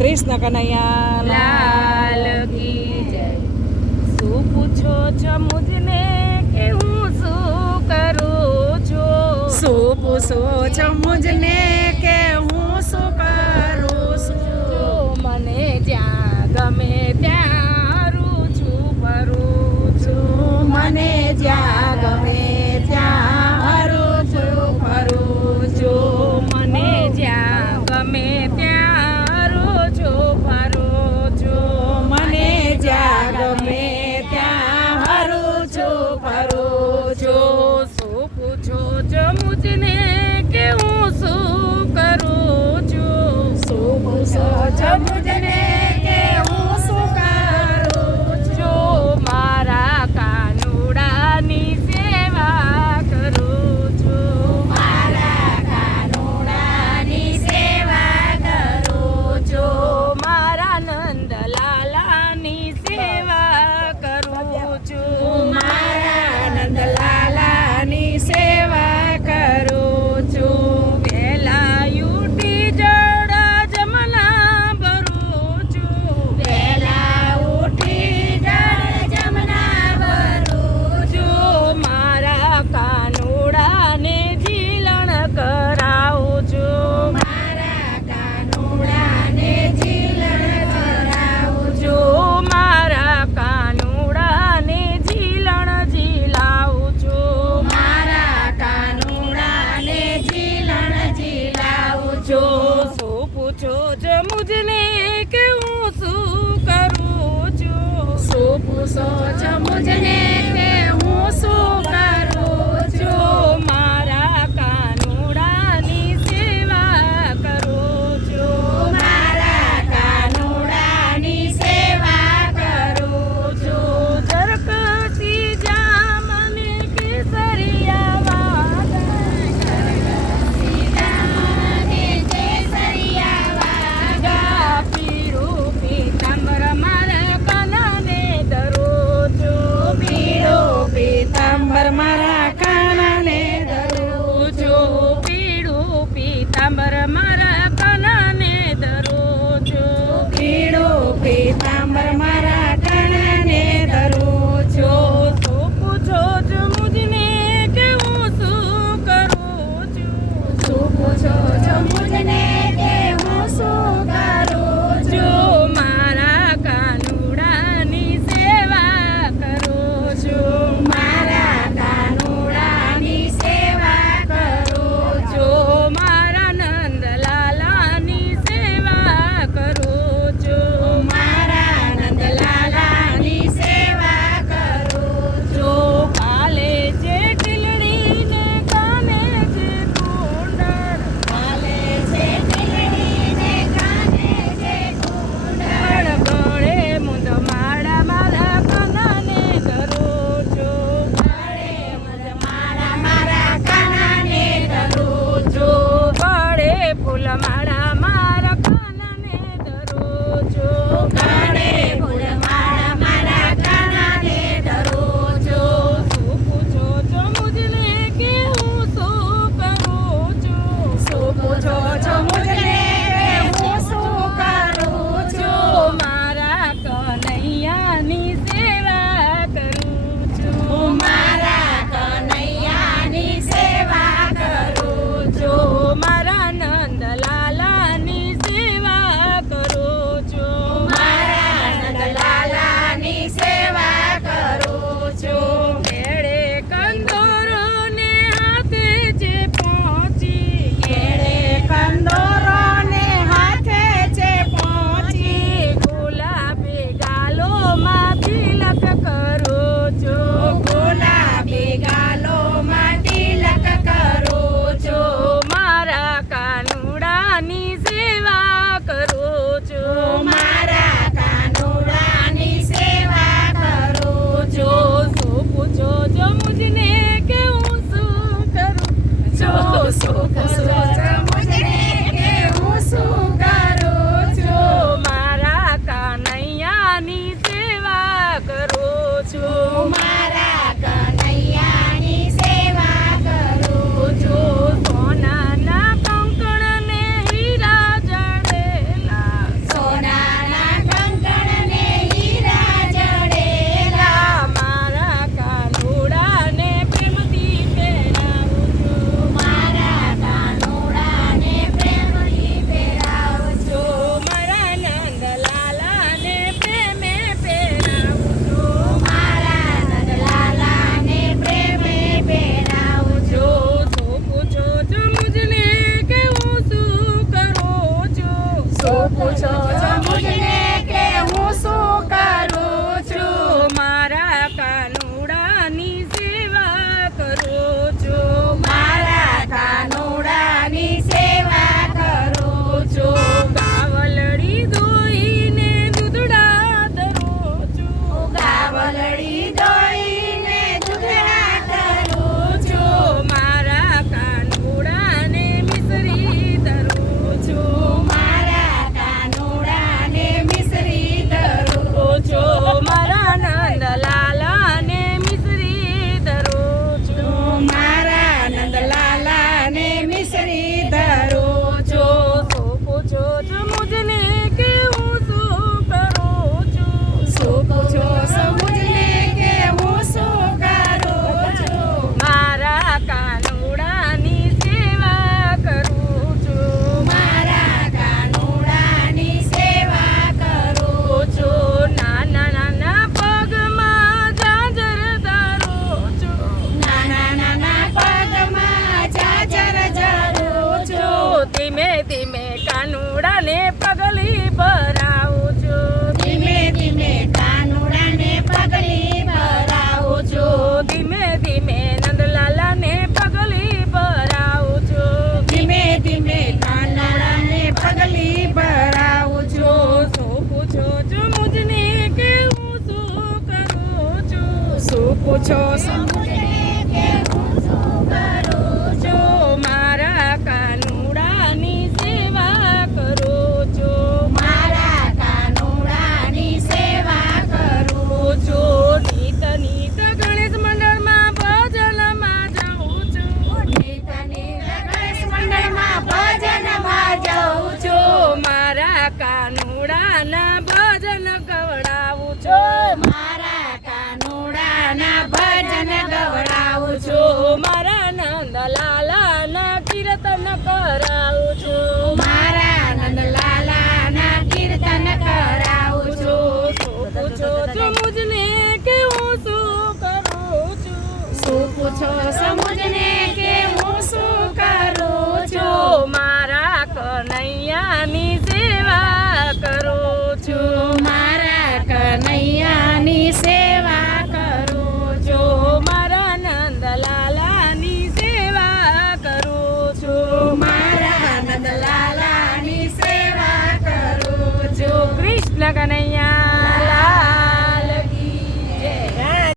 કૃષ્ણ કનૈયા લાલ કી જય. શું પૂછો છો મુજને કે હું શું કરું છું? શું પૂછો છો મુજને કે હું શું કરું છું? મને જ્યાં ગમે ત્યાં છું ફરું છું. મને જ્યાં ગમે ત્યાં હરું છું ફરું છું. મને જ્યાં ગમે ત્યાં છું ફરું છું. મને જ્યાં ગમે ત્યાં હરું છું ફરું છું. શું પૂછો છો મુજને કે હું શું કરું છું? શું પૂછો છો મુજને કે હું શું કરું છું? મારા કાનુડાની સેવા કરું છું. મારા કાનુડાની સેવા કરું છું. મારા નંદલાલાની સેવા કરું છું. મારા નંદલાલાની સેવા કરું છું. વેલા યુટી જડા જમના ભરું છું. વેલા ઉઠી જળ જમના ભરું છું. મારા કાનુડાને જીલણ કરાવું છું. મારા કાનુડાને જીલણ કરાવું છું. મારા કાનુડાને જીલણ જીલાવું છું. મારા કાનુડાને જીલણ જીલાવું છું. શું પૂછો છો મુજને કે હું શું કરું છું? શું પૂછો છો મુજને કે હું શું કરું છું? મારા કાનુડાની સેવા કરું છું. મારા કાનુડાની સેવા કરું છું. જરકસી જામને કેસરિયા સીતાને કેસરિયા વાગા. પીરું પીતાંબર મારા કાનાને ધરું છું. પીળું શું પૂછો છો મુજને કે હું શું કરું છું મારા કાનુડાની સેવા કરું છું મારા કાનુડાની સેવા કરું છું ગાવલડી ધોઈને દૂધડા ધરું છું ગાવલડી દોઈને દૂધડા કરું છું મારા કાનુડાને મિસરી ધરું છું મારા કાનુડાને મિસરી ધરું છું મારા નંદલાલાને મિસરી ધરું છું મારા નંદલાલાને મિસરી ધરું છું શું પૂછો છો મુજને કે હું શું કરું છું શું પૂછો છો મુજને કે હું શું કરું છું મારા કાનુડાની સેવા કરું છું મારા કાનુડાની સેવા કરું છું નાના નાના પગમાં જાજર ધરું છું નાના નાના પગમાં જાજર જરું છું ધીમે ધીમે કાનુડાને પગલી ભરાવું છું ધીમે ધીમે કાનુડાને પગલી ભરાવું છું ધીમે ધીમે નંદલાલાને પગલી ભરાવું છું ધીમે ધીમે કાનુડાને પગલી ભરાવું છું શું પૂછો છો મુજને કે હું શું કરું છું શું પૂછો છો મુજને કે હું શું કરું છું મારા કાનુડાની સેવા કરું છું મારા કાનુડાની સેવા કરું છું નીત નીત ગણેશ મંડળમાં ભજનમાં જાઉં છું નીત નીત ગણેશ મંડળમાં ભજનમાં જાઉં છું મારા કાનુડાના